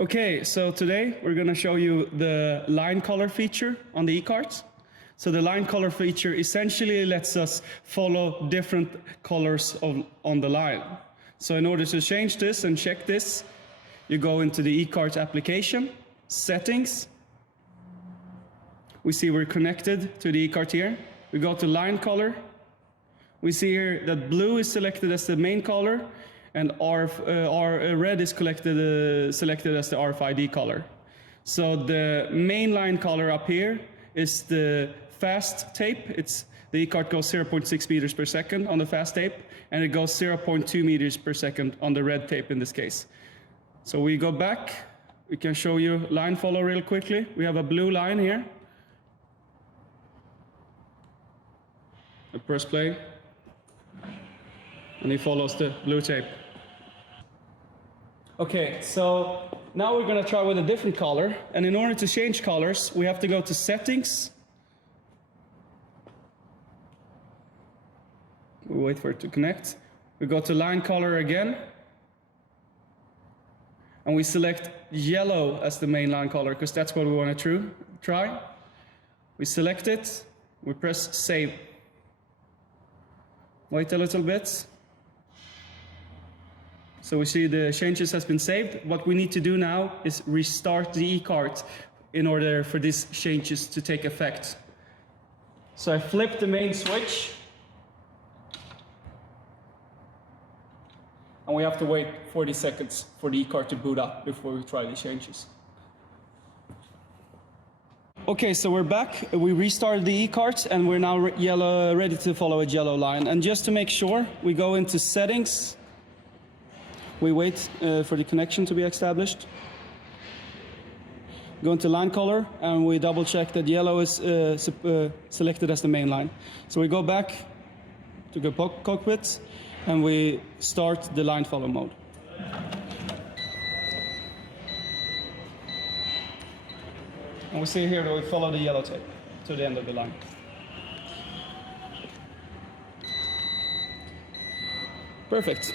Okay, so today we're going to show you the line color feature on the e-carts. So the line color feature essentially lets us follow different colors on the line. So in order to change this and check this, you go into the e-cart application, settings. We see we're connected to the e-cart here. We go to line color. We see here that blue is selected as the main color, and red is selected as the RFID color. So the main line color up here is the fast tape. The e-cart goes 0.6 meters per second on the fast tape, and it goes 0.2 meters per second on the red tape in this case. So we go back. We can show you line follow real quickly. We have a blue line here. I press play, and he follows the blue tape. Okay, so now we're going to try with a different color, and in order to change colors, we have to go to settings. We wait for it to connect. We go to line color again, and we select yellow as the main line color, because that's what we want to try. We select it, we press save. Wait a little bit. So we see the changes has been saved. What we need to do now is restart the e-cart in order for these changes to take effect. So I flip the main switch, and we have to wait 40 seconds for the e-cart to boot up before we try the changes. Okay, so we're back. We restarted the e-cart, and we're now ready to follow a yellow line. And just to make sure, we go into settings. We wait for the connection to be established. Go into line color, and we double check that yellow is selected as the main line. So we go back to the cockpit, and we start the line follow mode. And we see here that we follow the yellow tape to the end of the line. Perfect.